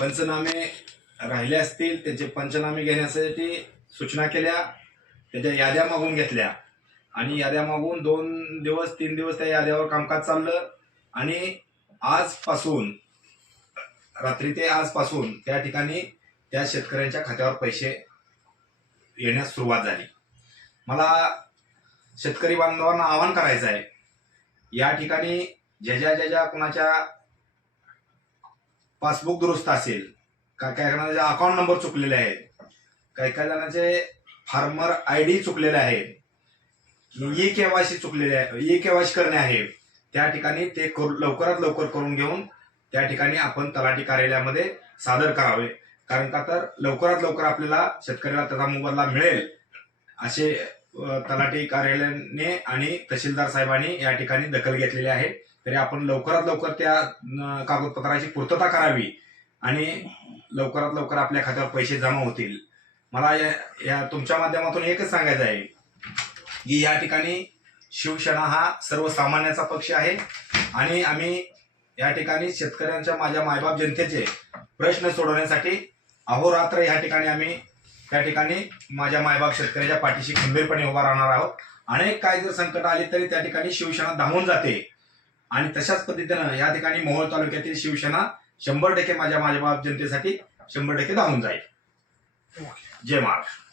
पंचनामे राहिले असतील त्याचे पंचनामे घेण्यासाठी सूचना केल्या त्याच्या याद्या मागून घेतल्या. आणि याद्या मागून दोन दिवस तीन दिवस त्या याद्यावर कामकाज चाललं. आणि आजपासून रात्री ते आजपासून त्या ठिकाणी त्या शेतकऱ्यांच्या खात्यावर पैसे येण्यास सुरुवात झाली. मला शेतकरी बांधवांना आवाहन करायचं आहे या ठिकाणी ज्या ज्या ज्या ज्या कोणाच्या पासबुक दुरुस्त असेल. काय काय जणांचे अकाउंट नंबर चुकलेले आहेत. काही काही जणांचे फार्मर आय डी चुकलेले आहेत ई केवायसी चुकलेले आहे. ई केवायसी करणे आहे. त्या ठिकाणी ते करू लवकरात लवकर करून घेऊन त्या ठिकाणी आपण तलाठी कार्यालयामध्ये सादर करावे. कारण का तर लवकरात लवकर आपल्याला शेतकऱ्याला त्याचा मोबदला मिळेल. असे तलाठी कार्यालयाने आणि तहसीलदार साहेबांनी या ठिकाणी दखल घेतलेली आहे. तरी आपण लवकरात लवकर त्या कागदपत्राची पूर्तता करावी आणि लवकरात लवकर आपल्या खात्यावर पैसे जमा होतील. मला या या तुमच्या माध्यमातून एकच सांगायचं आहे की या ठिकाणी शिवसेना हा सर्वसामान्याचा पक्ष आहे आणि आम्ही या ठिकाणी शेतकऱ्यांच्या माझ्या मायबाप जनतेचे प्रश्न सोडवण्यासाठी अहोरात्र या ठिकाणी आम्ही त्या ठिकाणी माझ्या मायबाप शेतकऱ्याच्या पाठीशी खंबीरपणे उभा राहणार आहोत. अनेक काय जर संकट आली तरी त्या ठिकाणी शिवसेना धावून जाते. आणि तशाच पद्धतीनं या ठिकाणी मोहोळ तालुक्यातील शिवसेना शंभर टक्के माझ्या माझ्या बाप जनतेसाठी शंभर टक्के धावून जाईल. जय महाराष्ट्र.